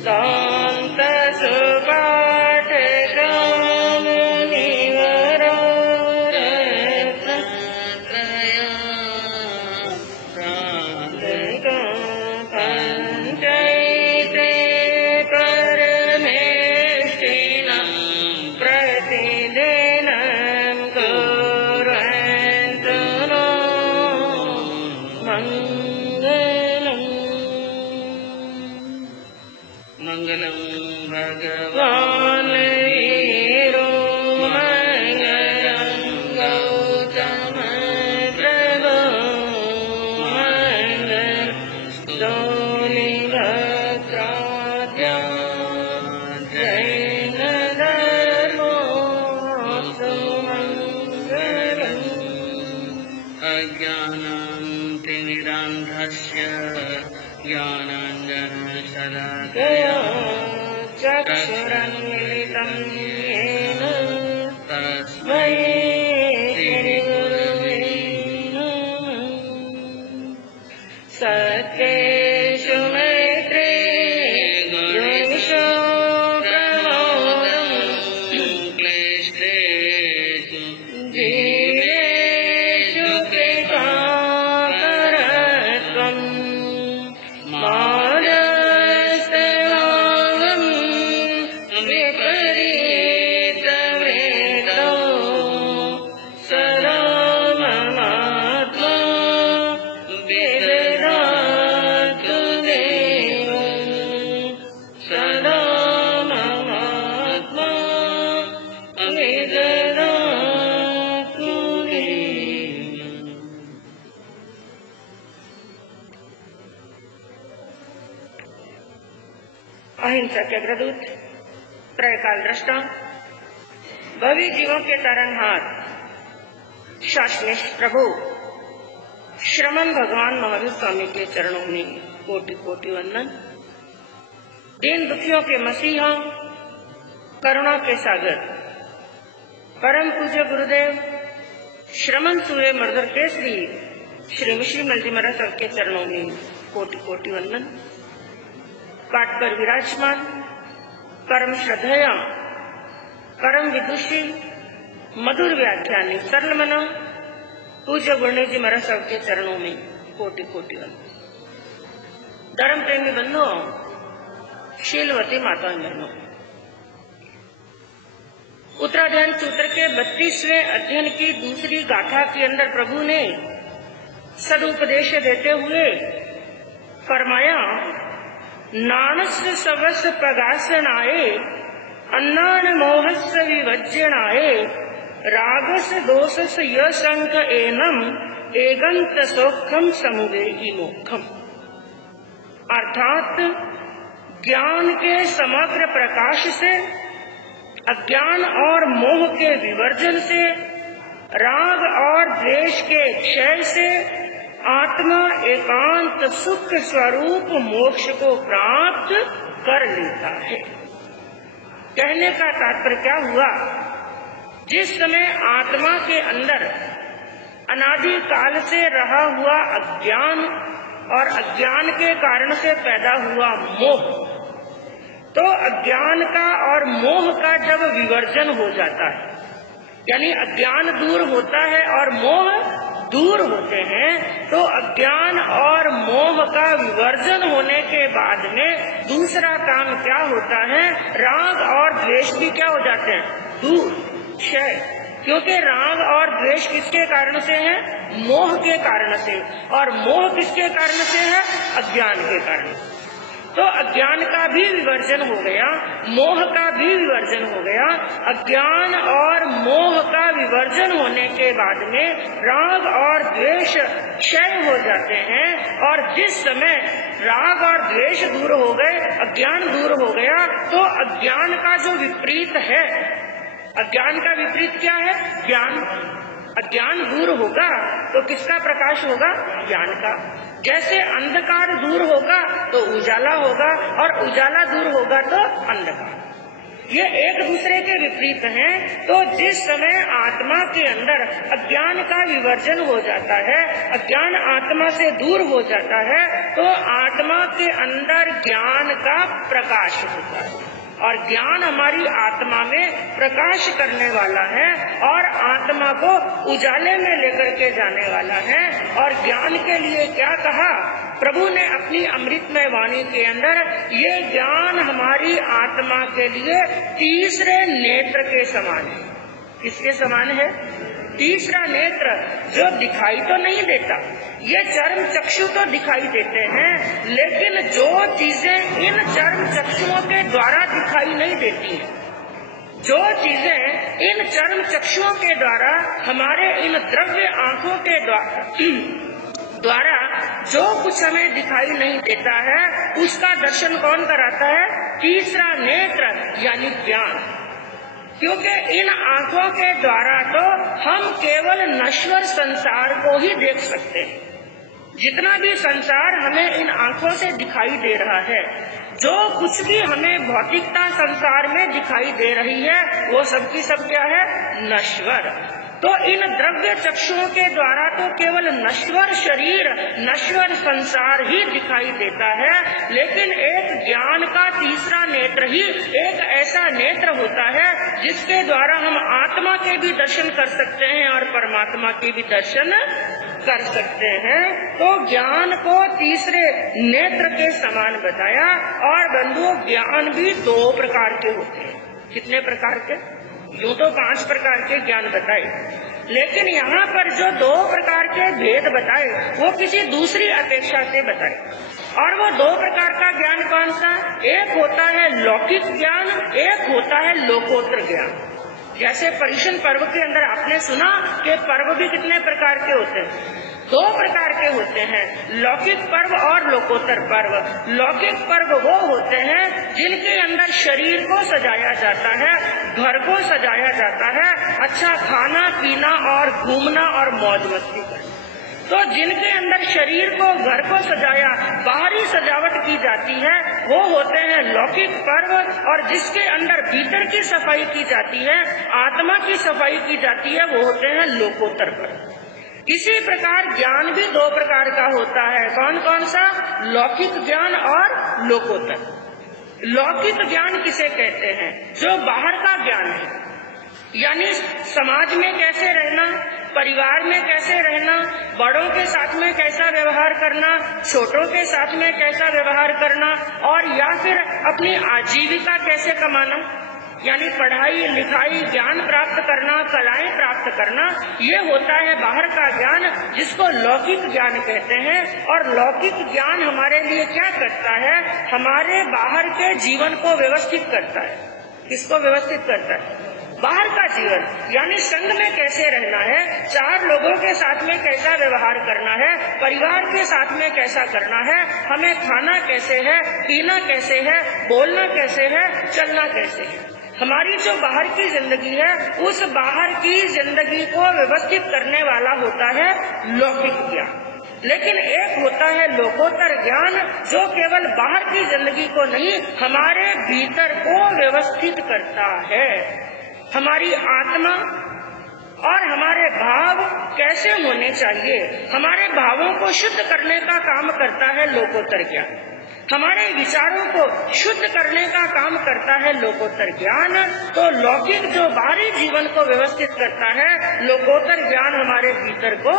शांत सुपाठ काम निवरो रत्नत्रया प्रातः पंचैते परमेष्टिनं प्रतिदिनं कुर्वन्तु नो मंगलम भगवान वीरो मंगलम गौतम प्रभो मंगल स्थूलिभद्राद्या जैन धर्मोऽस्तु मंगलम् अज्ञानं तिमिरान्धस्य ज्ञानाञ्जनशलाकया चक्षुरुन्मिलितं येन तस्मै श्रीगुरवे नमः। सत्येषु मैत्रे योनिषो प्रमोदं क्लिष्टेषु जीवेषु कृपाकरत्वम् मानस्तवागं विपरीतवृत्तो सदा ममात्मा विदधातु देवं सदा ममात्मा विदधातु देवम्। अहिंसा के अग्रदूत, त्रयकाल दृष्टा, भवी जीवों के तारनहार, शाश्वत प्रभु श्रमण भगवान महावीर स्वामी के चरणों में कोटि कोटि वंदन। दीन दुखियों के मसीहा, करुणा के सागर, परम पूज्य गुरुदेव श्रमण सूर्य मर्दर केसरी श्री मिश्री मल्टी महाराज के चरणों में कोटि कोटि वंदन। पाठ पर विराजमान परम श्रद्धेया, परम विदुषी, मधुर व्याख्यानी, सरल मना पूज्य गुरुदेव जी महाराज के चरणों में कोटि कोटि वंदन। धर्म प्रेमी बंधुओं, शीलवती माताओं बहनों, उत्तराध्ययन सूत्र के 32वें अध्ययन की दूसरी गाथा के अंदर प्रभु ने सदुपदेश देते हुए फरमाया, नाणस्य सवस्य प्रगासनाये अन्नान मोहस्य विभज्यनाये रागस दोषस यशंक एनम एगंत सौख्यम समुदेहि मोक्षम। अर्थात ज्ञान के समग्र प्रकाश से, अज्ञान और मोह के विवर्जन से, राग और द्वेष के क्षय से आत्मा एकांत सुख स्वरूप मोक्ष को प्राप्त कर लेता है। कहने का तात्पर्य क्या हुआ? जिस समय आत्मा के अंदर अनादि काल से रहा हुआ अज्ञान और अज्ञान के कारण से पैदा हुआ मोह, तो अज्ञान का और मोह का जब विवर्जन हो जाता है, यानी अज्ञान दूर होता है और मोह दूर होते हैं, तो अज्ञान और मोह का विवर्जन होने के बाद में दूसरा काम क्या होता है? राग और द्वेष भी क्या हो जाते हैं? दूर, क्षय। क्योंकि राग और द्वेष किसके कारण से है? मोह के कारण से। और मोह किसके कारण से है? अज्ञान के कारण। तो अज्ञान का भी विवर्जन हो गया, मोह का भी विवर्जन हो गया। अज्ञान और मोह का विवर्जन होने के बाद में राग और द्वेष क्षय हो जाते हैं। और जिस समय राग और द्वेष दूर हो गए, अज्ञान दूर हो गया, तो अज्ञान का जो विपरीत है, अज्ञान का विपरीत क्या है? ज्ञान। अज्ञान दूर होगा तो किसका प्रकाश होगा? ज्ञान का। जैसे अंधकार दूर होगा तो उजाला होगा, और उजाला दूर होगा तो अंधकार। ये एक दूसरे के विपरीत हैं। तो जिस समय आत्मा के अंदर अज्ञान का विवर्जन हो जाता है, अज्ञान आत्मा से दूर हो जाता है, तो आत्मा के अंदर ज्ञान का प्रकाश होता है और ज्ञान हमारी आत्मा में प्रकाश करने वाला है और आत्मा को उजाले में लेकर के जाने वाला है। और ज्ञान के लिए क्या कहा प्रभु ने अपनी अमृतमय वाणी के अंदर, ये ज्ञान हमारी आत्मा के लिए तीसरे नेत्र के समान है। किसके समान है? तीसरा नेत्र, जो दिखाई तो नहीं देता, ये चर्म चक्षु तो दिखाई देते हैं, लेकिन जो चीजें इन चर्म चक्षुओं के द्वारा दिखाई नहीं देती हैं, जो चीजें इन चर्म चक्षुओं के द्वारा, हमारे इन द्रव्य आंखों के द्वारा जो कुछ हमें दिखाई नहीं देता है, उसका दर्शन कौन कराता है? तीसरा नेत्र यानी ज्ञान। क्योंकि इन आंखों के द्वारा तो हम केवल नश्वर संसार को ही देख सकते हैं। जितना भी संसार हमें इन आंखों से दिखाई दे रहा है, जो कुछ भी हमें भौतिकता संसार में दिखाई दे रही है, वो सब की सब क्या है? नश्वर। तो इन द्रव्य चक्षुओं के द्वारा तो केवल नश्वर शरीर, नश्वर संसार ही दिखाई देता है, लेकिन एक ज्ञान का तीसरा नेत्र ही एक ऐसा नेत्र होता है जिसके द्वारा हम आत्मा के भी दर्शन कर सकते हैं और परमात्मा के भी दर्शन कर सकते हैं। तो ज्ञान को तीसरे नेत्र के समान बताया। और बंधुओं, ज्ञान भी दो प्रकार के होते हैं। कितने प्रकार के? यूं तो 5 प्रकार के ज्ञान बताए, लेकिन यहाँ पर जो 2 प्रकार के भेद बताए वो किसी दूसरी अपेक्षा से बताए। और वो 2 प्रकार का ज्ञान कौन सा? एक होता है लौकिक ज्ञान, एक होता है लोकोत्तर ज्ञान। जैसे पर्युषण पर्व के अंदर आपने सुना कि पर्व भी कितने प्रकार के होते हैं? 2 प्रकार के होते हैं, लौकिक पर्व और लोकोत्तर पर्व। लौकिक पर्व वो होते हैं जिनके अंदर शरीर को सजाया जाता है, घर को सजाया जाता है, अच्छा खाना पीना और घूमना और मौज मस्ती करना। तो जिनके अंदर शरीर को, घर को सजाया, बाहरी सजावट की जाती है, वो होते हैं लौकिक पर्व। और जिसके अंदर भीतर की सफाई की जाती है, आत्मा की सफाई की जाती है, वो होते हैं लोकोत्तर पर्व। इसी प्रकार ज्ञान भी 2 प्रकार का होता है। कौन कौन सा? लौकिक ज्ञान और लोकोत्तर। लौकिक ज्ञान किसे कहते हैं? जो बाहर का ज्ञान है, यानी समाज में कैसे रहना, परिवार में कैसे रहना, बड़ों के साथ में कैसा व्यवहार करना, छोटों के साथ में कैसा व्यवहार करना, और या फिर अपनी आजीविका कैसे कमाना, यानी पढ़ाई लिखाई, ज्ञान प्राप्त करना, कलाएं प्राप्त करना, ये होता है बाहर का ज्ञान, जिसको लौकिक ज्ञान कहते हैं। और लौकिक ज्ञान हमारे लिए क्या करता है? हमारे बाहर के जीवन को व्यवस्थित करता है। किसको व्यवस्थित करता है? बाहर का जीवन, यानी संग में कैसे रहना है, 4 लोगों के साथ में कैसा व्यवहार करना है, परिवार के साथ में कैसा करना है, हमें खाना कैसे है, पीना कैसे है, बोलना कैसे है, चलना कैसे है। हमारी जो बाहर की जिंदगी है, उस बाहर की जिंदगी को व्यवस्थित करने वाला होता है लौकिक ज्ञान। लेकिन एक होता है लोकोत्तर ज्ञान, जो केवल बाहर की जिंदगी को नहीं, हमारे भीतर को व्यवस्थित करता है। हमारी आत्मा और हमारे भाव कैसे होने चाहिए, हमारे भावों को शुद्ध करने का काम करता है लोकोत्तर ज्ञान। हमारे विचारों को शुद्ध करने का काम करता है लोकोत्तर ज्ञान। तो लौकिक जो बाहरी जीवन को व्यवस्थित करता है, लोकोत्तर ज्ञान हमारे भीतर को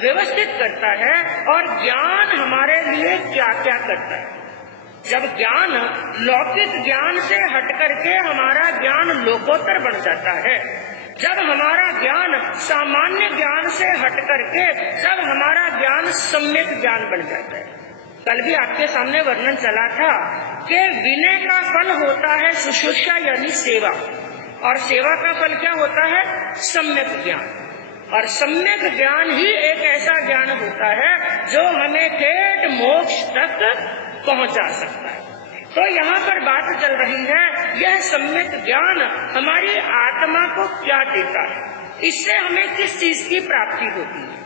व्यवस्थित करता है। और ज्ञान हमारे लिए क्या क्या करता है? जब ज्ञान लौकिक ज्ञान से हट करके हमारा ज्ञान लोकोत्तर बन जाता है, जब हमारा ज्ञान सामान्य ज्ञान से हट करके जब हमारा ज्ञान सम्यक ज्ञान बन जाता है। कल भी आपके सामने वर्णन चला था कि विनय का फल होता है शुश्रूषा यानी सेवा, और सेवा का फल क्या होता है? सम्यक ज्ञान। और सम्यक ज्ञान ही एक ऐसा ज्ञान होता है जो हमें ठेठ मोक्ष तक पहुंचा सकता है। तो यहाँ पर बात चल रही है, यह सम्यक ज्ञान हमारी आत्मा को क्या देता है, इससे हमें किस चीज की प्राप्ति होती है।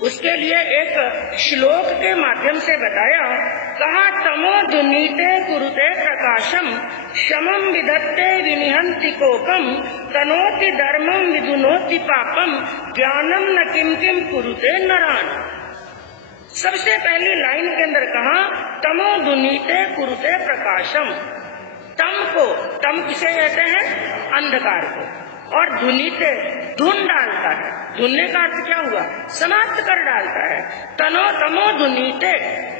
उसके लिए एक श्लोक के माध्यम से बताया। कहा तमो दुनीते कुरुते प्रकाशम शमम विधत्ते विनिहंति कोकम तनोति धर्मम विदुनोति पापम ज्ञानम न किम किम कुरुते नरान। सबसे पहली लाइन के अंदर कहा तमो दुनीते कुरुते प्रकाशम। तम किसे कहते हैं? अंधकार को। और धुनीते धुन डालता है। धुनने का अर्थ क्या हुआ? समाप्त कर डालता है। तमो धुनीते,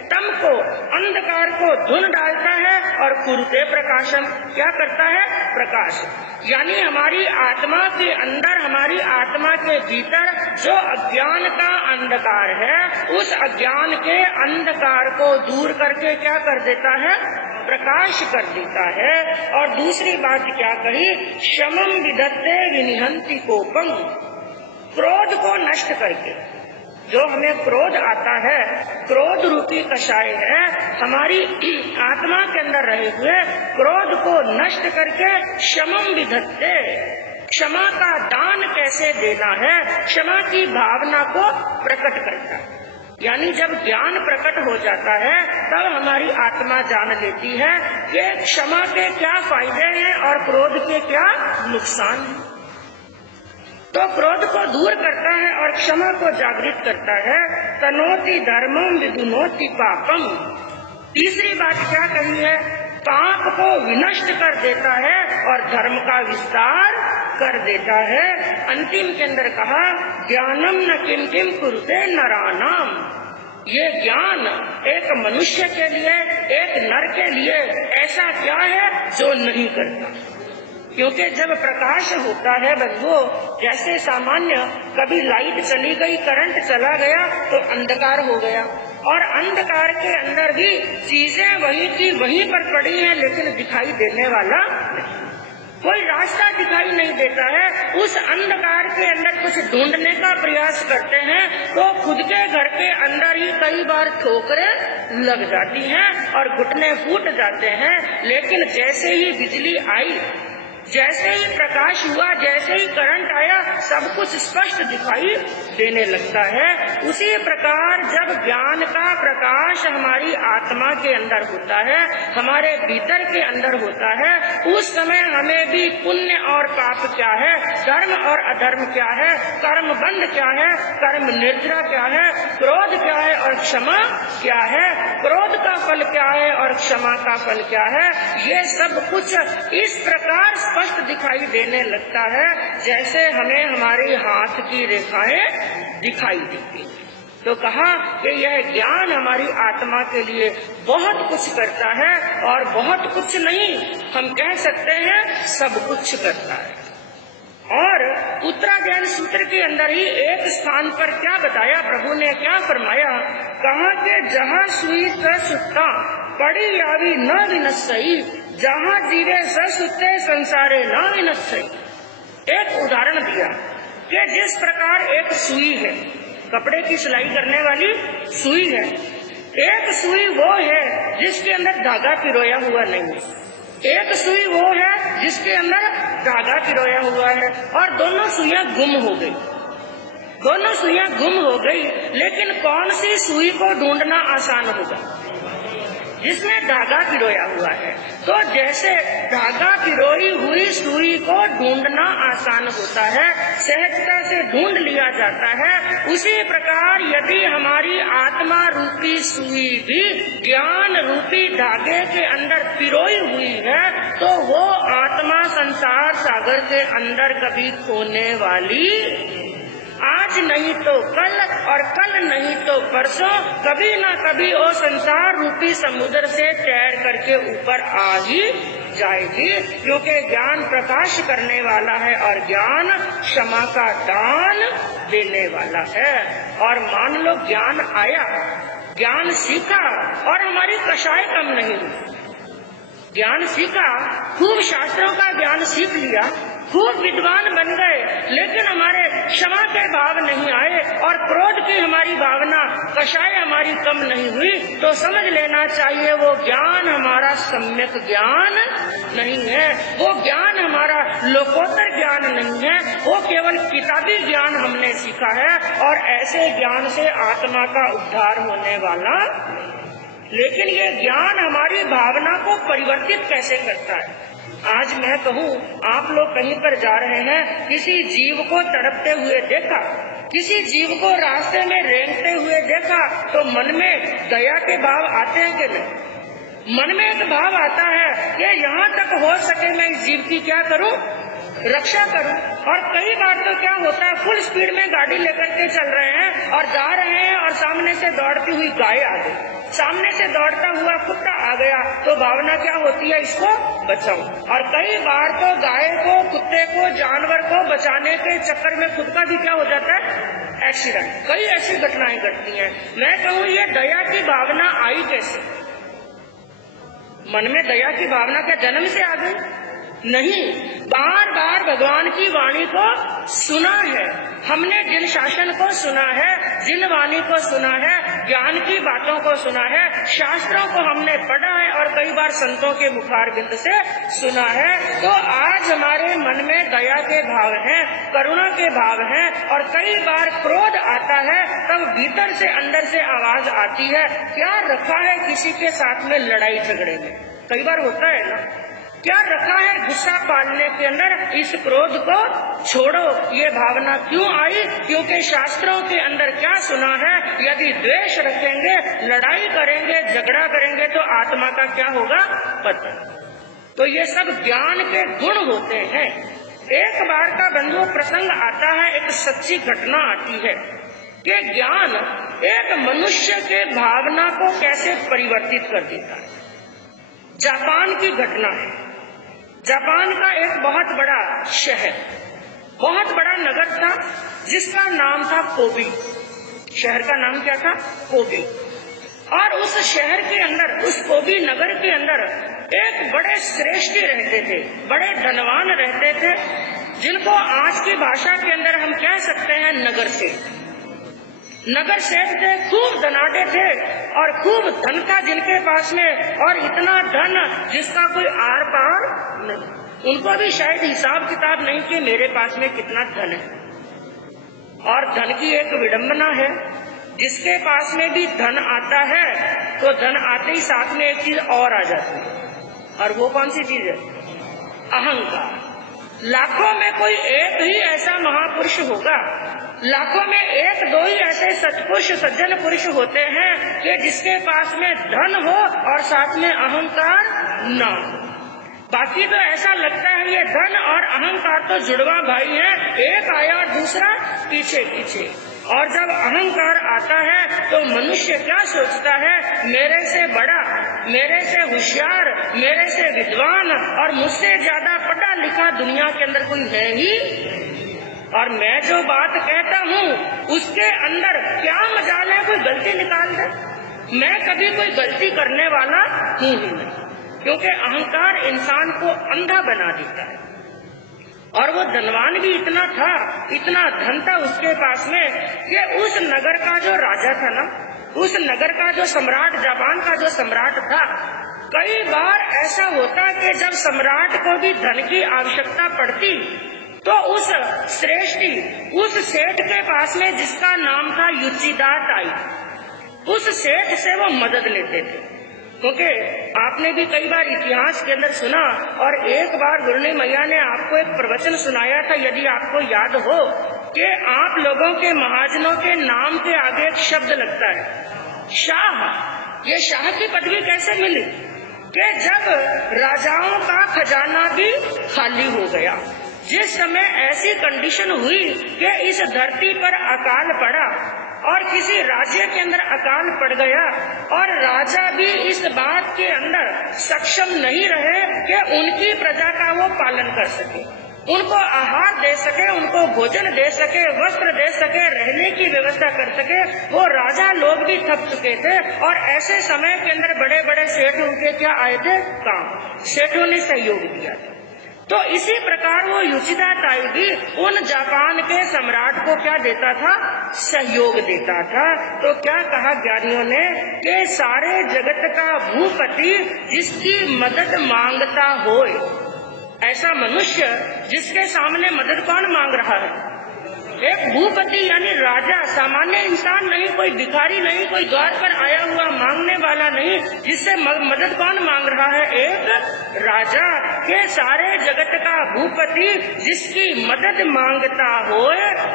तम को अंधकार को धुन डालता है और कुरुते प्रकाशम, क्या करता है? प्रकाश। यानी हमारी आत्मा के अंदर, हमारी आत्मा के भीतर जो अज्ञान का अंधकार है, उस अज्ञान के अंधकार को दूर करके क्या कर देता है? प्रकाश कर देता है। और दूसरी बात क्या कही? शमम विधत्ते विनिहंति कोपम, क्रोध को नष्ट करके। जो हमें क्रोध आता है, क्रोध रूपी कषाय है, हमारी आत्मा के अंदर रहे हुए क्रोध को नष्ट करके शमम विधत्ते, क्षमा का दान कैसे देना है, क्षमा की भावना को प्रकट करता है। यानी जब ज्ञान प्रकट हो जाता है तब हमारी आत्मा जान लेती है कि क्षमा के क्या फायदे हैं और क्रोध के क्या नुकसान हैं। तो क्रोध को दूर करता है और क्षमा को जागृत करता है। तनोति धर्मम विदुनोति पापम। तीसरी बात क्या कही है? पाप को विनष्ट कर देता है और धर्म का विस्तार कर देता है। अंतिम के अंदर कहा ज्ञानम न किम किम कुरुते नरानाम। ये ज्ञान एक मनुष्य के लिए, एक नर के लिए ऐसा क्या है जो नहीं करता। क्योंकि जब प्रकाश होता है बंधुओं, जैसे सामान्य कभी लाइट चली गई, करंट चला गया तो अंधकार हो गया, और अंधकार के अंदर भी चीजें वही की वहीं पर पड़ी हैं, लेकिन दिखाई देने वाला कोई रास्ता दिखाई नहीं देता है। उस अंधकार के अंदर कुछ ढूंढने का प्रयास करते हैं तो खुद के घर के अंदर ही कई बार ठोकरें लग जाती हैं और घुटने फूट जाते हैं। लेकिन जैसे ही बिजली आई, जैसे ही प्रकाश हुआ, जैसे ही करंट आया, सब कुछ स्पष्ट दिखाई देने लगता है। उसी प्रकार जब ज्ञान का प्रकाश हमारी आत्मा के अंदर होता है, हमारे भीतर के अंदर होता है, उस समय हमें भी पुण्य और पाप क्या है, धर्म और अधर्म क्या है, कर्म बंध क्या है, कर्म निर्जरा क्या है, क्रोध क्या है और क्षमा क्या है, क्रोध का फल क्या है और क्षमा का फल क्या है, ये सब कुछ इस प्रकार स्पष्ट दिखाई देने लगता है जैसे हमें हमारे हाथ की रेखाएं दिखाई देती हैं। तो कहा कि यह ज्ञान हमारी आत्मा के लिए बहुत कुछ करता है, और बहुत कुछ नहीं, हम कह सकते हैं सब कुछ करता है। और उत्तरायण सूत्र के अंदर ही एक स्थान पर क्या बताया, प्रभु ने क्या फरमाया, कहा कि जहाँ सुई सुत्ता पड़ी यावी न विनस्सई, जहाँ जीवे सुत्ते संसारे न विनस्सई। एक उदाहरण दिया कि जिस प्रकार एक सुई है, कपड़े की सिलाई करने वाली सुई है, एक सुई वो है जिसके अंदर धागा पिरोया हुआ नहीं है, एक सुई वो है जिसके अंदर धागा पिरोया हुआ है, और दोनों सुइयां गुम हो गई। दोनों सुइयां गुम हो गई, लेकिन कौन सी सुई को ढूंढना आसान होगा? जिसमें धागा पिरोया हुआ है। तो जैसे धागा पिरोई हुई सुई को ढूंढना आसान होता है, सहजता से ढूंढ लिया जाता है, उसी प्रकार यदि हमारी आत्मा रूपी सुई भी ज्ञान रूपी धागे के अंदर पिरोई हुई है, तो वो आत्मा संसार सागर के अंदर कभी खोने वाली, आज नहीं तो कल और कल नहीं तो परसों, कभी ना कभी वो संसार रूपी समुद्र से तैर करके ऊपर आ ही जाएगी। क्योंकि ज्ञान प्रकाश करने वाला है और ज्ञान क्षमा का दान देने वाला है। और मान लो ज्ञान आया, ज्ञान सीखा और हमारी कषाय कम नहीं हुई। ज्ञान सीखा, खूब शास्त्रों का ज्ञान सीख लिया, खूब विद्वान बन गए, लेकिन हमारे क्षमा के भाव नहीं आए और क्रोध की हमारी भावना, कषाय हमारी कम नहीं हुई, तो समझ लेना चाहिए वो ज्ञान हमारा सम्यक ज्ञान नहीं है, वो ज्ञान हमारा लोकोत्तर ज्ञान नहीं है, वो केवल किताबी ज्ञान हमने सीखा है। और ऐसे ज्ञान से आत्मा का उद्धार होने वाला लेकिन ये ज्ञान हमारी भावना को परिवर्तित कैसे करता है? आज मैं कहूँ, आप लोग कहीं पर जा रहे हैं, किसी जीव को तड़पते हुए देखा, किसी जीव को रास्ते में रेंगते हुए देखा, तो मन में दया के भाव आते हैं कि नहीं? मन में एक भाव आता है कि यहाँ तक हो सके मैं इस जीव की क्या करूँ, रक्षा करूं। और कई बार तो क्या होता है, फुल स्पीड में गाड़ी लेकर के चल रहे हैं और जा रहे हैं और सामने से दौड़ती हुई गाय आ गई, सामने से दौड़ता हुआ कुत्ता आ गया, तो भावना क्या होती है, इसको बचाऊं। और कई बार तो गाय को, कुत्ते को, जानवर को बचाने के चक्कर में खुद का भी क्या हो जाता है, एक्सीडेंट। कई ऐसी घटनाएं घटती हैं। मैं कहूँ ये दया की भावना आई कैसे? मन में दया की भावना क्या जन्म से आ गई? नहीं, बार बार भगवान की वाणी को सुना है हमने, जिन शासन को सुना है, जिन वाणी को सुना है, ज्ञान की बातों को सुना है, शास्त्रों को हमने पढ़ा है और कई बार संतों के मुखारबिंद से सुना है। तो आज हमारे मन में दया के भाव हैं, करुणा के भाव हैं, और कई बार क्रोध आता है, तब भीतर से अंदर से आवाज आती है, क्या रखा है किसी के साथ में लड़ाई झगड़े में? कई बार होता है ना, क्या रखा है गुस्सा पालने के अंदर, इस क्रोध को छोड़ो। ये भावना क्यों आई? क्योंकि शास्त्रों के अंदर क्या सुना है, यदि द्वेष रखेंगे, लड़ाई करेंगे, झगड़ा करेंगे, तो आत्मा का क्या होगा, पतन। तो ये सब ज्ञान के गुण होते हैं। एक बार का बंधु प्रसंग आता है, एक सच्ची घटना आती है कि ज्ञान एक मनुष्य के भावना को कैसे परिवर्तित कर देता है। जापान की घटना है। जापान का एक बहुत बड़ा शहर, बहुत बड़ा नगर था, जिसका नाम था कोबी। शहर का नाम क्या था? कोबी। और उस शहर के अंदर, उस कोबी नगर के अंदर एक बड़े श्रेष्ठी रहते थे, बड़े धनवान रहते थे, जिनको आज की भाषा के अंदर हम कह सकते हैं नगर सेठ। नगर सेठ थे, खूब धनाढ्य थे और खूब धन था जिनके पास में, और इतना धन जिसका कोई आर पार नहीं। उनको भी शायद हिसाब किताब नहीं कि मेरे पास में कितना धन है। और धन की एक विडंबना है, जिसके पास में भी धन आता है तो धन आते ही साथ में एक चीज और आ जाती है, और वो कौन सी चीज है? अहंकार। लाखों में कोई एक ही ऐसा महापुरुष होगा, लाखों में एक दो ही ऐसे सत्पुरुष, सज्जन पुरुष होते हैं कि जिसके पास में धन हो और साथ में अहंकार न हो। बाकी तो ऐसा लगता है ये धन और अहंकार तो जुड़वा भाई हैं, एक आया और दूसरा पीछे पीछे। और जब अहंकार आता है तो मनुष्य क्या सोचता है, मेरे से बड़ा, मेरे से होशियार, मेरे से विद्वान और मुझसे ज्यादा पढ़ा लिखा दुनिया के अंदर कोई है ही, और मैं जो बात कहता हूँ उसके अंदर क्या मजाल है कोई गलती निकाल दे। मैं कभी कोई गलती करने वाला हूँ ही नहीं, क्योंकि अहंकार इंसान को अंधा बना देता है। और वो धनवान भी इतना था, इतना धन था उसके पास में कि उस नगर का जो राजा था ना, उस नगर का जो सम्राट, जापान का जो सम्राट था, कई बार ऐसा होता कि जब सम्राट को भी धन की आवश्यकता पड़ती तो उस श्रेष्ठी, उस सेठ के पास में, जिसका नाम था युचिदा ताई, उस सेठ से वो मदद लेते थे। क्योंकि आपने भी कई बार इतिहास के अंदर सुना, और एक बार गुरुनी मैया ने आपको एक प्रवचन सुनाया था, यदि आपको याद हो, कि आप लोगों के महाजनों के नाम के आगे एक शब्द लगता है, शाह। ये शाह की पदवी कैसे मिली? कि जब राजाओं का खजाना भी खाली हो गया, जिस समय ऐसी कंडीशन हुई कि इस धरती पर अकाल पड़ा और किसी राज्य के अंदर अकाल पड़ गया, और राजा भी इस बात के अंदर सक्षम नहीं रहे कि उनकी प्रजा का वो पालन कर सके, उनको आहार दे सके, उनको भोजन दे सके, वस्त्र दे सके, रहने की व्यवस्था कर सके, वो राजा लोग भी थक चुके थे। और ऐसे समय के अंदर बड़े बड़े सेठ उनके क्या आए थे, काम, सेठों ने सहयोग दिया था। तो इसी प्रकार वो युचिदा ताई भी उन जापान के सम्राट को क्या देता था, सहयोग देता था। तो क्या कहा ज्ञानियों ने कि सारे जगत का भूपति जिसकी मदद मांगता होए, ऐसा मनुष्य जिसके सामने मदद कौन मांग रहा है, एक भूपति यानी राजा, सामान्य इंसान नहीं, कोई भिखारी नहीं, कोई द्वार पर आया हुआ मांगने वाला नहीं, जिससे मदद कौन मांग रहा है? एक राजा के सारे जगत का भूपति जिसकी मदद मांगता हो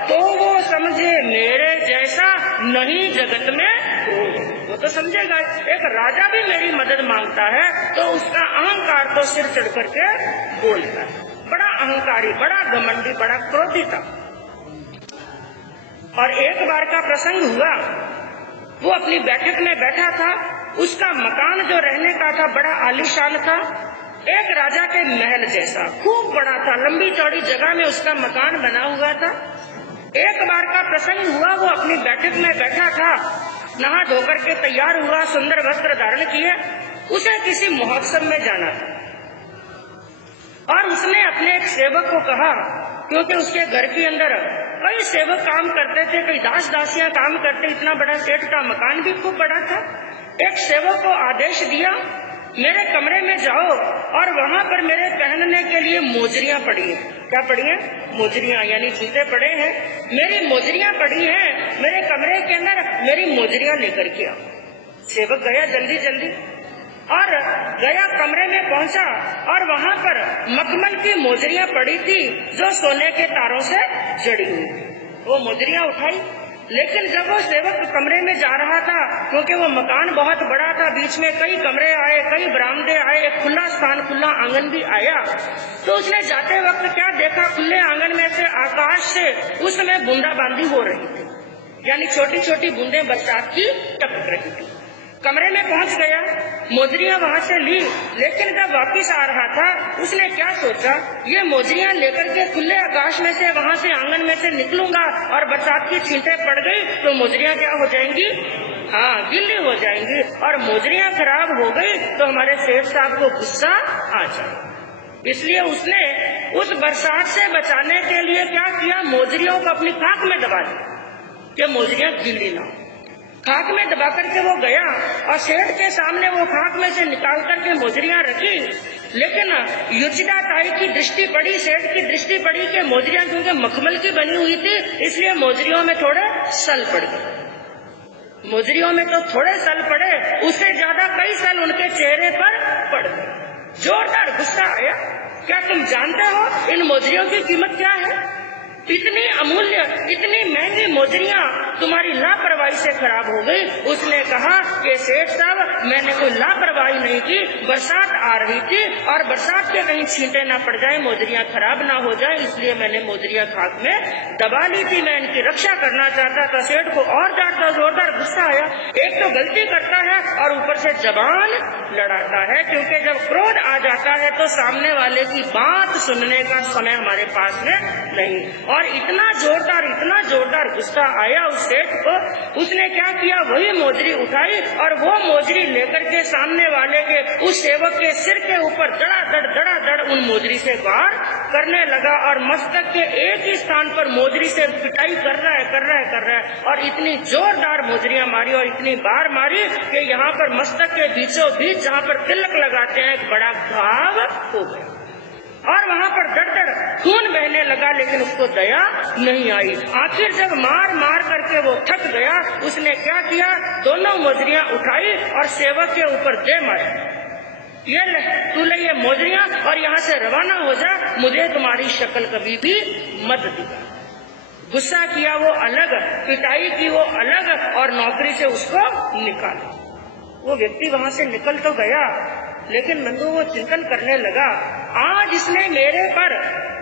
तो वो समझे मेरे जैसा नहीं जगत में हो। वो तो समझेगा एक राजा भी मेरी मदद मांगता है तो उसका अहंकार तो सिर चढ़ करके बोलता है। बड़ा अहंकारी, बड़ा घमंडी, बड़ा क्रोधी था। और एक बार का प्रसंग हुआ, वो अपनी बैठक में बैठा था, उसका मकान जो रहने का था बड़ा आलीशान था, एक राजा के महल जैसा खूब बड़ा था, लंबी चौड़ी जगह में उसका मकान बना हुआ था। एक बार का प्रसंग हुआ, वो अपनी बैठक में बैठा था, नहा धोकर के तैयार हुआ, सुंदर वस्त्र धारण किए, उसे किसी महोत्सव में जाना था और उसने अपने एक सेवक को कहा, क्योंकि उसके घर के अंदर कई सेवक काम करते थे, कई दास दासियां काम करते, इतना बड़ा सेठ का मकान भी खूब बड़ा था। एक सेवक को आदेश दिया, मेरे कमरे में जाओ और वहां पर मेरे पहनने के लिए मोजरियां पड़ी हैं। क्या पड़ी हैं? मोजरियां, यानी जूते पड़े हैं, मेरी मोजरियां पड़ी हैं, मेरे कमरे के अंदर मेरी मोजरियां लेकर के आओ। सेवक गया जल्दी जल्दी और गया, कमरे में पहुंचा और वहां पर मखमल की मोजरियां पड़ी थी जो सोने के तारों से जड़ी हुई। वो मोजरियां उठाई, लेकिन जब वो सेवक कमरे में जा रहा था, क्योंकि वो मकान बहुत बड़ा था, बीच में कई कमरे आए, कई बरामदे आए, एक खुला स्थान, खुला आंगन भी आया, तो उसने जाते वक्त क्या देखा? खुले आंगन में से आकाश से उस समय बूंदाबांदी हो रही थी, यानी छोटी छोटी बूंदें बरसात की टपक रही थी। कमरे में पहुंच गया, मोजरियां वहां से ली, लेकिन जब वापिस आ रहा था उसने क्या सोचा, ये मोजरियां लेकर के खुले आकाश में से, वहां से आंगन में से निकलूंगा और बरसात की छींटें पड़ गई तो मोजरियां क्या हो जाएंगी? हाँ, गिल्ली हो जाएंगी, और मोजरियां खराब हो गई तो हमारे सेठ साहब को गुस्सा आ जाए। इसलिए उसने उस बरसात से बचाने के लिए क्या किया? मोजरियों को अपनी खाक में दबा दिया कि मोजरियां गिल्ली ना। खाक में दबा करके वो गया और सेठ के सामने वो खाक में से निकाल करके मोजरियां रखी, लेकिन युचिता ताई की दृष्टि पड़ी, सेठ की दृष्टि पड़ी कि मोजरियां क्योंकि मखमल की बनी हुई थी, इसलिए मोजरियों में थोड़े सल पड़ गए। मोजरियों में तो थोड़े सल पड़े, उससे ज्यादा कई सल उनके चेहरे पर पड़ गए। जोरदार गुस्सा आया। क्या तुम जानते हो इन मोजरियों की कीमत क्या है? इतनी अमूल्य, इतनी महंगी मोजरियां तुम्हारी लापरवाही से खराब हो गई। उसने कहा कि सेठ साहब, मैंने कोई लापरवाही नहीं की, बरसात आ रही थी और बरसात के कहीं छींटे ना पड़ जाए, मोजरियां खराब ना हो जाए, इसलिए मैंने मोजरियां खाक में दबा ली थी, मैं इनकी रक्षा करना चाहता था। सेठ को और ज्यादा जोरदार गुस्सा आया। एक तो गलती करता है और ऊपर से जबान लड़ाता है, क्योंकि जब क्रोध आ जाता है तो सामने वाले की बात सुनने का समय हमारे पास में नहीं। और इतना जोरदार गुस्सा आया उस सेठ को, उसने क्या किया? वही मोजरी उठाई और वो मोजरी लेकर के सामने वाले के, उस सेवक के सिर के ऊपर धड़ाधड़ उन मोजरी से वार करने लगा और मस्तक के एक ही स्थान पर मोजरी से पिटाई कर रहा है और इतनी जोरदार मोजरियां मारी और इतनी बार मारी कि यहाँ पर मस्तक के बीचों बीच जहाँ पर तिलक लगाते हैं एक बड़ा घाव हो गया और वहाँ पर दर खून बहने लगा, लेकिन उसको दया नहीं आई। आखिर जब मार करके वो थक गया, उसने क्या किया? दोनों मोजरियां उठाई और सेवक के ऊपर दे मारी। ये ले, तू ले ये मोजरियां और यहाँ से रवाना हो जा, मुझे तुम्हारी शक्ल कभी भी मत दिखा। गुस्सा किया वो अलग, पिटाई की वो अलग, और नौकरी से उसको निकाला। वो व्यक्ति वहां से निकल तो गया, लेकिन नंदू वो चिंतन करने लगा, आज इसने मेरे पर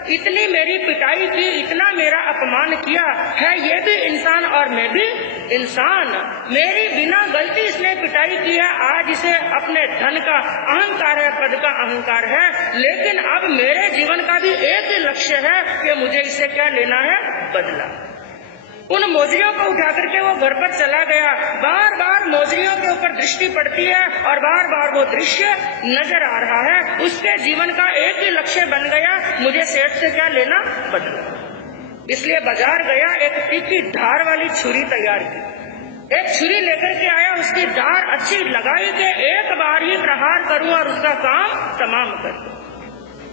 इतनी मेरी पिटाई की, इतना मेरा अपमान किया है, ये भी इंसान और मैं भी इंसान, मेरी बिना गलती इसने पिटाई की है। आज इसे अपने धन का अहंकार है, पद का अहंकार है, लेकिन अब मेरे जीवन का भी एक ही लक्ष्य है कि मुझे इससे क्या लेना है? बदला। उन मोजरियों को उठा करके वो घर पर चला गया। बार बार मोजरियों के ऊपर दृष्टि पड़ती है और बार बार वो दृश्य नजर आ रहा है। उसके जीवन का एक ही लक्ष्य बन गया, मुझे सेठ से क्या लेना? बदला। इसलिए बाजार गया, एक तीखी धार वाली छुरी तैयार की, एक छुरी लेकर के आया, उसकी धार अच्छी लगाई कि एक बार ही प्रहार करूं और उसका काम तमाम कर दूं।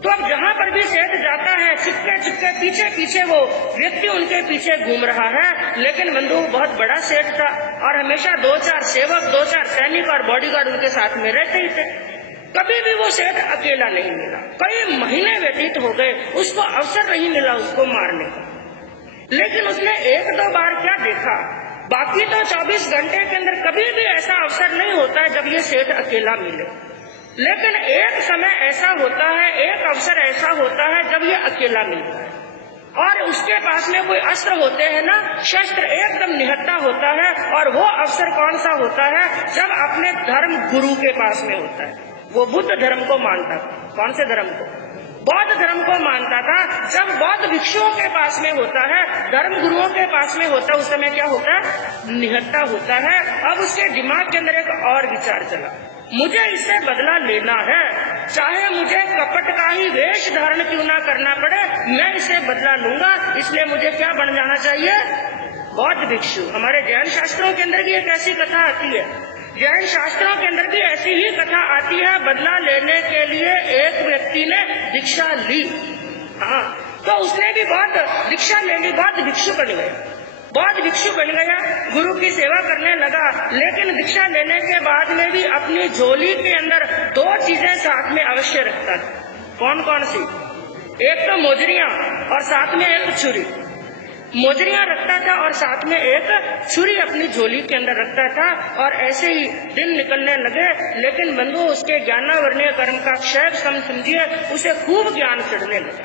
तो अब जहाँ पर भी सेठ जाता है चुपके चुपके पीछे पीछे वो व्यक्ति उनके पीछे घूम रहा है। लेकिन बंधु बहुत बड़ा सेठ था और हमेशा 2-4 सेवक, 2-4 सैनिक और बॉडीगार्ड उनके साथ में रहते ही थे। कभी भी वो सेठ अकेला नहीं मिला। कई महीने व्यतीत हो गए, उसको अवसर नहीं मिला उसको मारने का। लेकिन उसने 1-2 बार क्या देखा, बाकी तो 24 घंटे के अंदर कभी भी ऐसा अवसर नहीं होता है जब ये सेठ अकेला मिले। लेकिन एक समय ऐसा होता है, एक अवसर ऐसा होता है जब ये अकेला मिलता है और उसके पास में कोई अस्त्र होते हैं ना, शस्त्र एकदम निहत्था होता है। और वो अवसर कौन सा होता है, जब अपने धर्म गुरु के पास में होता है। वो बुद्ध धर्म को मानता था। कौन से धर्म को? बौद्ध धर्म को मानता था। जब बौद्ध भिक्षुओं के पास में होता है, धर्म गुरुओं के पास में होता है, उस समय क्या होता है, निहत्था होता है। अब उसके दिमाग के अंदर एक और विचार चला, मुझे इससे बदला लेना है, चाहे मुझे कपट का ही वेश धारण क्यों ना करना पड़े, मैं इसे बदला लूंगा। इसलिए मुझे क्या बन जाना चाहिए, बौद्ध भिक्षु। हमारे जैन शास्त्रों के अंदर भी एक ऐसी कथा आती है, जैन शास्त्रों के अंदर भी ऐसी ही कथा आती है। बदला लेने के लिए एक व्यक्ति ने दीक्षा ली, हाँ, तो उसने भी बौद्ध दीक्षा ले ली, बौद्ध भिक्षु बन गया। बौद्ध भिक्षु बन गया, गुरु की सेवा करने लगा। लेकिन दीक्षा लेने के बाद में भी अपनी झोली के अंदर 2 चीजें साथ में अवश्य रखता था। कौन कौन सी? एक तो मोजरियां और साथ में एक छुरी। मोजरियां रखता था और साथ में एक छुरी अपनी झोली के अंदर रखता था। और ऐसे ही दिन निकलने लगे। लेकिन बंधु, उसके ज्ञानावर्णीय कर्म का क्षय समझिए, उसे खूब ज्ञान चढ़ने लगा,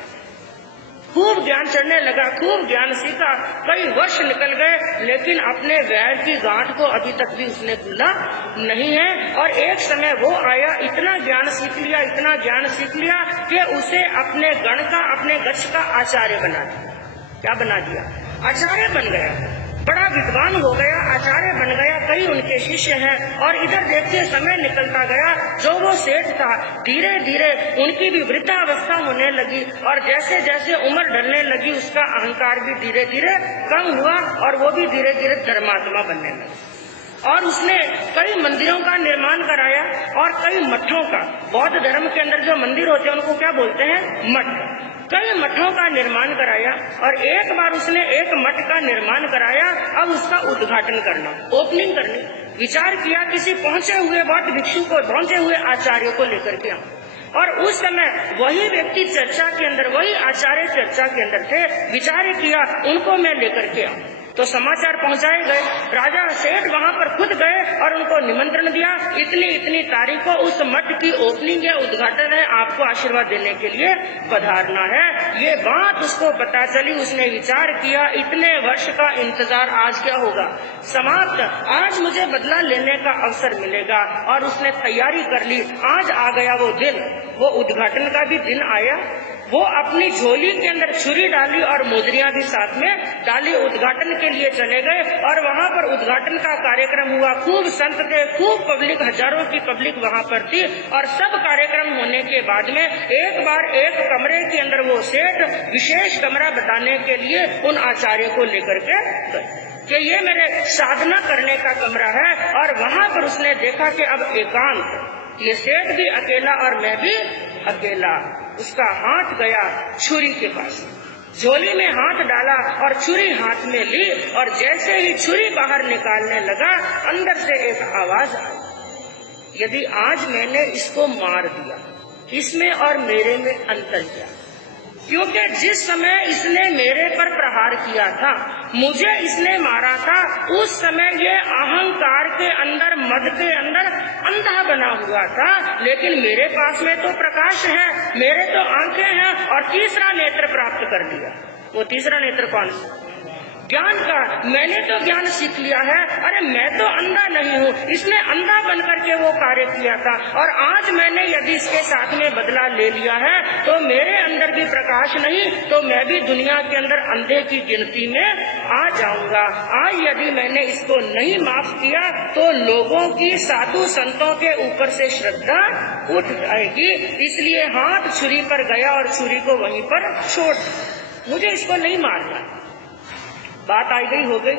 खूब ज्ञान चढ़ने लगा, खूब ज्ञान सीखा। कई वर्ष निकल गए, लेकिन अपने वैर की गांठ को अभी तक भी उसने भूला नहीं है। और एक समय वो आया, इतना ज्ञान सीख लिया, इतना ज्ञान सीख लिया कि उसे अपने गण का, अपने गच्छ का आचार्य बना दिया। क्या बना दिया? आचार्य बन गया। बड़ा विद्वान हो गया, आचार्य बन गया। कई उनके शिष्य हैं। और इधर देखते समय निकलता गया, जो वो सेठ था धीरे धीरे उनकी भी वृद्धावस्था होने लगी। और जैसे जैसे उम्र ढलने लगी, उसका अहंकार भी धीरे धीरे कम हुआ और वो भी धीरे धीरे धर्मात्मा बनने लगा। और उसने कई मंदिरों का निर्माण कराया और कई मठों का। बौद्ध धर्म के अंदर जो मंदिर होते हैं उनको क्या बोलते हैं? मठ। कई मठों का निर्माण कराया। और एक बार उसने एक मठ का निर्माण कराया, अब उसका उद्घाटन करना, ओपनिंग करनी। विचार किया, किसी पहुंचे हुए बौद्ध भिक्षु को, पहुंचे हुए आचार्य को लेकर के आऊं। और उस समय वही व्यक्ति चर्चा के अंदर, वही आचार्य चर्चा के अंदर थे। विचार किया, उनको मैं लेकर के आऊं। तो समाचार पहुंचाए गए। राजा सेठ वहां पर खुद गए और उनको निमंत्रण दिया, इतनी तारीख को उस मठ की ओपनिंग है, उद्घाटन है, आपको आशीर्वाद देने के लिए पधारना है। ये बात उसको पता चली। उसने विचार किया, इतने वर्ष का इंतजार आज क्या होगा, समाप्त। आज मुझे बदला लेने का अवसर मिलेगा। और उसने तैयारी कर ली। आज आ गया वो दिन, वो उद्घाटन का भी दिन आया। वो अपनी झोली के अंदर छुरी डाली और मोजरियां भी साथ में डाली। उद्घाटन के लिए चले गए और वहां पर उद्घाटन का कार्यक्रम हुआ। खूब संत थे, खूब पब्लिक, हजारों की पब्लिक वहां पर थी। और सब कार्यक्रम होने के बाद में एक बार एक कमरे के अंदर वो सेठ विशेष कमरा बताने के लिए उन आचार्य को लेकर के गए कि ये मेरे साधना करने का कमरा है। और वहां पर उसने देखा कि अब एकांत, ये सेठ भी अकेला और मैं भी अकेला। उसका हाथ गया छुरी के पास, झोली में हाथ डाला और छुरी हाथ में ली। और जैसे ही छुरी बाहर निकालने लगा, अंदर से एक आवाज आई, यदि आज मैंने इसको मार दिया, इसमें और मेरे में अंतर क्या? क्योंकि जिस समय इसने मेरे पर प्रहार किया था, मुझे इसने मारा था, उस समय ये अहंकार के अंदर, मद के अंदर अंधा बना हुआ था। लेकिन मेरे पास में तो प्रकाश है, मेरे तो आंखें हैं और तीसरा नेत्र प्राप्त कर लिया। वो तीसरा नेत्र कौन सा? ज्ञान का। मैंने तो ज्ञान सीख लिया है। अरे मैं तो अंधा नहीं हूँ, इसने अंधा बन करके वो कार्य किया था। और आज मैंने यदि इसके साथ में बदला ले लिया है तो मेरे अंदर भी प्रकाश नहीं, तो मैं भी दुनिया के अंदर अंधे की गिनती में आ जाऊंगा। आज यदि मैंने इसको नहीं माफ किया तो लोगों की, साधु संतों के ऊपर से श्रद्धा उठ जाएगी। इसलिए हाथ छुरी पर गया और छुरी को वहीं पर छोड़, मुझे इसको नहीं मारना। बात आ गई, हो गई।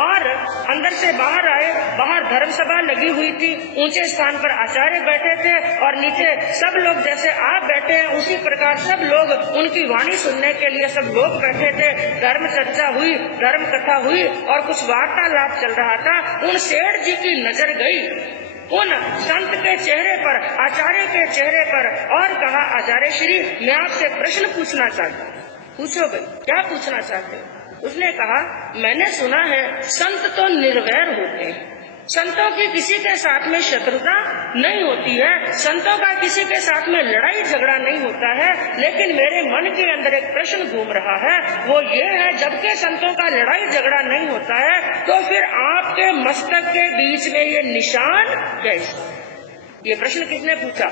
और अंदर से बाहर आए। बाहर धर्मसभा लगी हुई थी, ऊंचे स्थान पर आचार्य बैठे थे और नीचे सब लोग जैसे आप बैठे हैं उसी प्रकार सब लोग उनकी वाणी सुनने के लिए सब लोग बैठे थे। धर्म चर्चा हुई, धर्म कथा हुई और कुछ वार्तालाप चल रहा था। उन सेठ जी की नजर गई उन संत के चेहरे पर, आचार्य के चेहरे पर, और कहा, आचार्य श्री, मैं आपसे प्रश्न पूछना चाहता हूँ। पूछो भाई, क्या पूछना चाहते हो? उसने कहा, मैंने सुना है संत तो निर्वैर होते हैं, संतों की किसी के साथ में शत्रुता नहीं होती है, संतों का किसी के साथ में लड़ाई झगड़ा नहीं होता है। लेकिन मेरे मन के अंदर एक प्रश्न घूम रहा है, वो ये है, जबकि संतों का लड़ाई झगड़ा नहीं होता है तो फिर आपके मस्तक के बीच में ये निशान कैसे? ये प्रश्न किसने पूछा?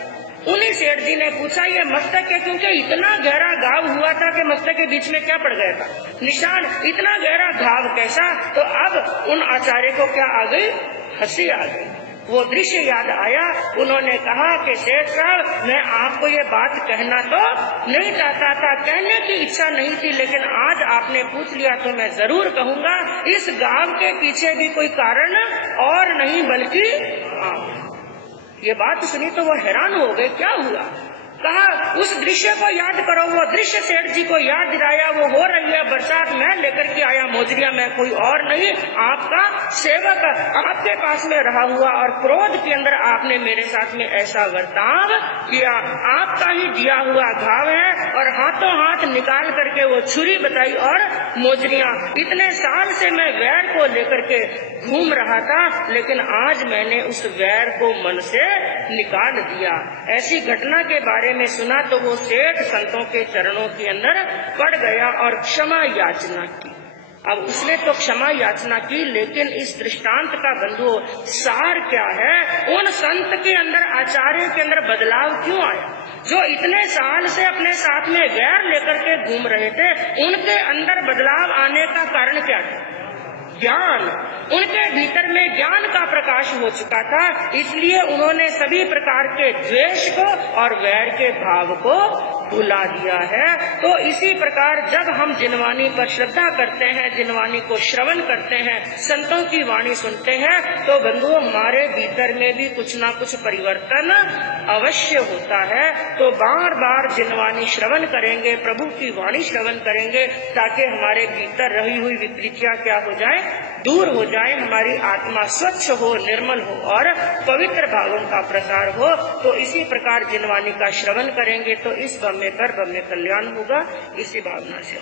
उन्हीं सेठ जी ने पूछा। ये मस्तक के, क्योंकि इतना गहरा घाव हुआ था कि मस्तक के बीच में क्या पड़ गया था? निशान। इतना गहरा घाव कैसा? तो अब उन आचार्य को क्या आ गई? हंसी आ गई। वो दृश्य याद आया। उन्होंने कहा कि सेठ साहब, मैं आपको ये बात कहना तो नहीं चाहता था, कहने की इच्छा नहीं थी, लेकिन आज आपने पूछ लिया तो मैं जरूर कहूँगा। इस घाव के पीछे भी कोई कारण और नहीं बल्कि आप। ये बात सुनी तो वो हैरान हो गए, क्या हुआ? कहा, उस दृश्य को याद करो। वो दृश्य सेठ जी को याद दिलाया। वो हो रही है बरसात, मैं लेकर के आया मोजरिया, मैं कोई और नहीं, आपका सेवक आपके पास में रहा हुआ, और क्रोध के अंदर आपने मेरे साथ में ऐसा बर्ताव किया। आपका ही दिया हुआ घाव है। और हाथों हाथ निकाल करके वो छुरी बताई और मोजरिया। इतने साल से मैं वैर को लेकर के घूम रहा था, लेकिन आज मैंने उस वैर को मन से निकाल दिया। ऐसी घटना के बारे में सुना तो वो सेठ संतों के चरणों के अंदर पड़ गया और क्षमा याचना की। अब उसने तो क्षमा याचना की, लेकिन इस दृष्टांत का बंधुओं सार क्या है? उन संत के अंदर, आचार्य के अंदर बदलाव क्यों आया? जो इतने साल से अपने साथ में गैर लेकर के घूम रहे थे, उनके अंदर बदलाव आने का कारण क्या था? ज्ञान। उनके भीतर में ज्ञान का प्रकाश हो चुका था, इसलिए उन्होंने सभी प्रकार के द्वेष को और वैर के भाव को भुला दिया है। तो इसी प्रकार जब हम जिनवानी पर श्रद्धा करते हैं, जिनवानी को श्रवण करते हैं, संतों की वाणी सुनते हैं, तो बंधुओं हमारे भीतर में भी कुछ ना कुछ परिवर्तन अवश्य होता है। तो बार बार जिनवानी श्रवण करेंगे, प्रभु की वाणी श्रवण करेंगे, ताकि हमारे भीतर रही हुई विकृतियां क्या हो जाए? दूर हो जाए, हमारी आत्मा स्वच्छ हो, निर्मल हो और पवित्र भावों का प्रसार हो। तो इसी प्रकार जिनवानी का श्रवण करेंगे तो इस बम्मे पर बम्मे कल्याण होगा। इसी भावना से